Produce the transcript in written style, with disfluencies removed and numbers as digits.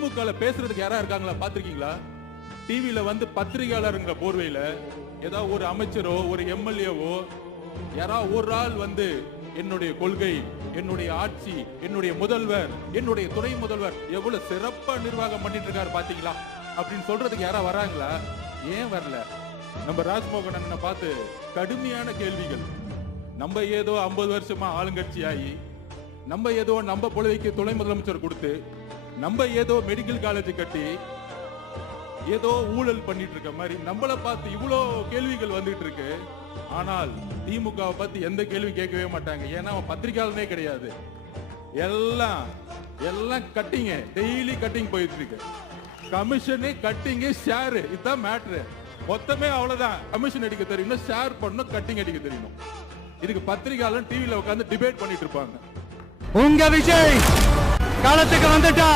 திமுக பேசுறதுக்கு யாரா இருக்காங்களா பாத்திருக்கீங்களா? டிவில வந்து பத்திரிகையாளருங்கிற போர்வையில ஏதாவது ஒரு அமைச்சரோ ஒரு எம்எல்ஏவோ யாராவது ஒரு ஆள் வந்து என்னுடைய கொள்கை, என்னுடைய ஆட்சி, என்னுடைய முதல்வர், என்னுடைய துணை முதல்வர் எவ்வளவு சிறப்பா நிர்வாகம் பண்ணிட்டு இருக்காரு பாத்தீங்களா அப்படின்னு சொல்றதுக்கு யாரா வராங்களா? ஏன் வரல? நம்ம ராஜ்மோகன் அண்ணனை பார்த்து கடுமையான கேள்விகள். நம்ம ஏதோ 50 வருஷமா ஆளுங்கட்சி ஆகி, நம்ம ஏதோ நம்ம பொழுதைக்கு துணை முதலமைச்சர் கொடுத்து, நம்ம ஏதோ மெடிக்கல் காலேஜ் கட்டி ஏதோ ஊழல் பண்ணிட்டு இருக்க மாதிரி நம்மளை பார்த்து இவ்வளோ கேள்விகள் வந்துட்டு இருக்கு. ஆனால் திமுக பத்தி எந்த கேள்வி கேட்கவே மாட்டாங்க. ஏன்னா அவன் பத்திரிகையாளனே கிடையாது. எல்லாம் கட்டிங்க, டெய்லி கட்டிங் போயிட்டு இருக்கு. கமிஷனு, கட்டிங், ஷேர், இதுதான் மேட்ரு. மொத்தமே அவ்வளவுதான். கமிஷன் அடிக்க தெரியணும், ஷேர் பண்ணணும், கட்டிங் அடிக்க தெரியணும். இதுக்கு பத்திரிகையாளன் டிவில உட்கார்ந்து டிபேட் பண்ணிட்டு இருப்பாங்க. உங்க விஜய் காலத்துக்கு வந்துட்டா